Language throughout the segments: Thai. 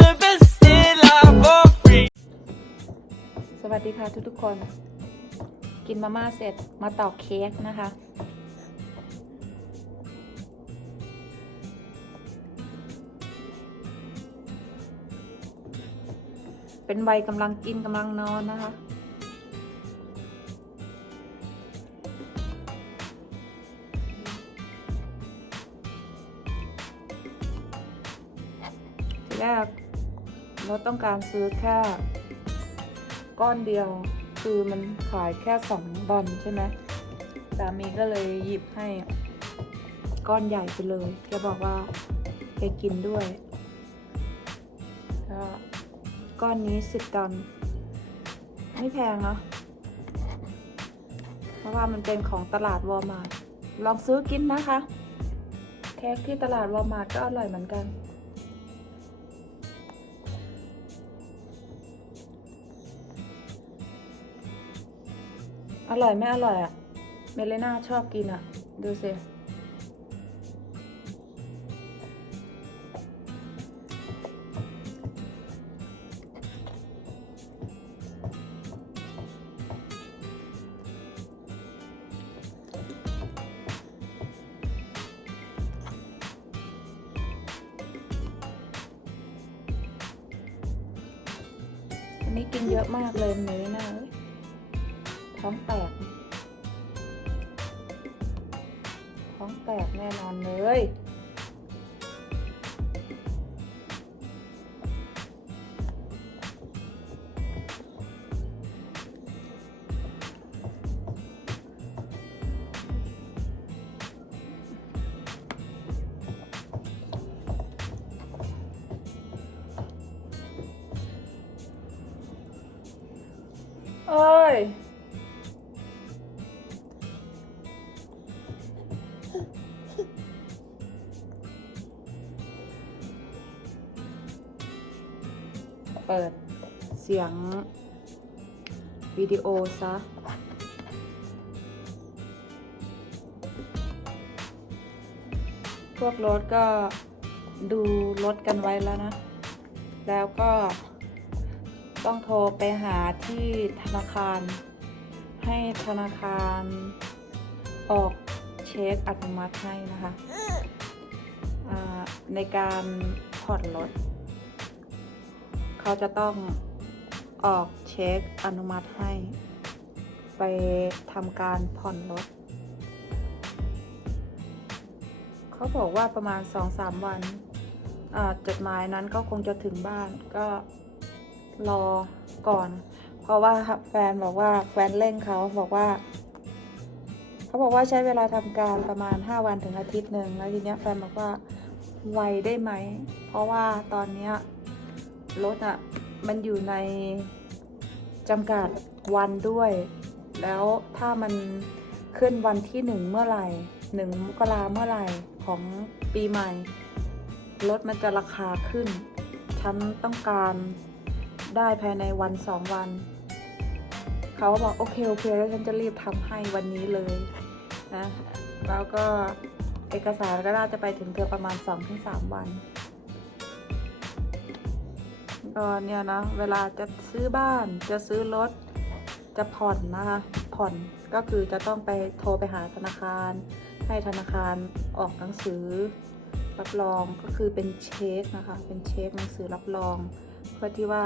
the best in life for free. สวัสดีค่ะทุกทุกๆคน กินมาม่าเสร็จมาต่อเค้กนะคะ เป็นวัยกำลังกินกำลังนอนนะคะ ทีแรก เราต้องการซื้อแค่ ก้อนเดียวคือมันขายแค่สองดอนใช่ไหมสามีก็เลยหยิบให้ก้อนใหญ่ไปเลยแกบอกว่าแกกินด้วยก็ก้อนนี้สิบดอน ไม่แพงเนาะเพราะว่ามันเป็นของตลาดวอลมาร์ทลองซื้อกินนะคะ เค้กที่ตลาดวอลมาร์ทก็อร่อยเหมือนกัน อร่อยไม่อร่อยอะ่ะ เมเลน่าชอบกินอะ่ะ ดูสิอันนี้กินเยอะมากเลยเมเลน่า ท้องแตก ท้องแตกแน่นอนเลยเอ้ย เปิดเสียงวิดีโอซะ พวกรถก็ดูรถกันไว้แล้วนะ แล้วก็ต้องโทรไปหาที่ธนาคาร ให้ธนาคารออกเช็คอัตโนมัติให้นะคะในการผ่อนรถ เขาจะต้องออกเช็คอนุมัติให้ ไปทำการผ่อนรถ เขาบอกว่าประมาณ 2-3 วันจดหมายนั้นก็คงจะถึงบ้านก็รอก่อน เพราะว่าแฟนบอกว่าแฟนเร่งเขาบอกว่า เขาบอกว่าใช้เวลาทำการประมาณ 5 วันถึงอาทิตย์หนึ่งแล้วทีเนี้ยแฟนบอกว่าไวได้ไหม เพราะว่าตอนเนี้ย รถอะ่ะ มันอยู่ในจำกัดวันด้วย แล้วถ้ามันขึ้นวันที่หนึ่งเมื่อไหร่หนึ่งมกราเมื่อไหร่ของปีใหม่ รถมันจะราคาขึ้น ฉันต้องการได้ภายในวันสองวัน เขาบอกโอเคโอเคแล้วฉันจะรีบทำให้วันนี้เลยนะแล้วก็เอกสารก็น่าจะไปถึงเธอประมาณ 2-3 วัน เนี่ยนะ เวลาจะซื้อบ้านจะซื้อรถ จะผ่อนนะคะ ผ่อนก็คือจะต้องไปโทรไปหาธนาคาร ให้ธนาคารออกหนังสือ รับรองก็คือเป็นเช็คนะคะ เป็นเช็คหนังสือรับรอง เพื่อที่ว่า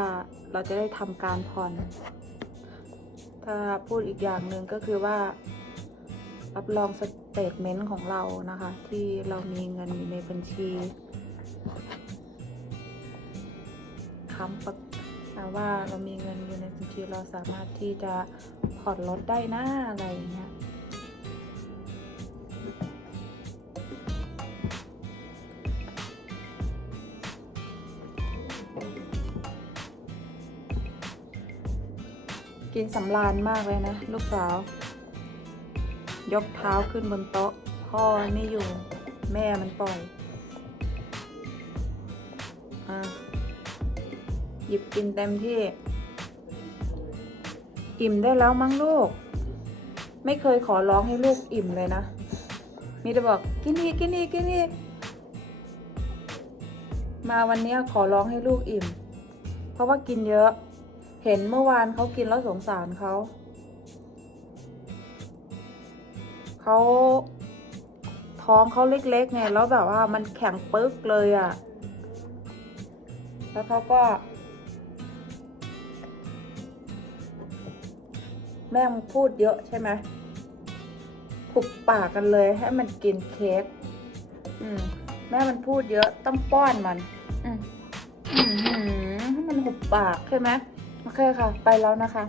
เราจะได้ทำการผ่อน ถ้าพูดอีกอย่างหนึ่งก็คือว่ารับรองสเตทเมนต์ของเรานะคะ ที่เรามีเงินอยู่ในบัญชี ค้ำประกันว่าเรามีเงินอยู่ในบัญชีเราสามารถที่จะผ่อนรถได้นะอะไรอย่างเงี้ยกินสำราญมากเลยนะ ลูกสาว ยกเท้าขึ้นบนโต๊ะ พ่อไม่อยู่ แม่มันปล่อย อะ หยิบกินเต็มที่ อิ่มได้แล้วมั้งลูก ไม่เคยขอร้องให้ลูกอิ่มเลยนะ มีแต่บอกกินอีกกินอีกกินอีกมาวันนี้ขอร้องให้ลูกอิ่ม เพราะว่ากินเยอะ เห็นเมื่อวานเขากินแล้วสงสารเขา เขาท้องเขาเล็กๆไงแล้วแบบว่ามันแข็งปึ๊กเลยอะ่ะ แล้วเขาก็ แม่งพูดเยอะใช่ไหมหุบปากกันเลยให้มันกินเค้กอืม แม่มันพูดเยอะต้องป้อนมัน อืมให้มันหุบปากใช่ไหมโอเคค่ะ ไปแล้วนะคะ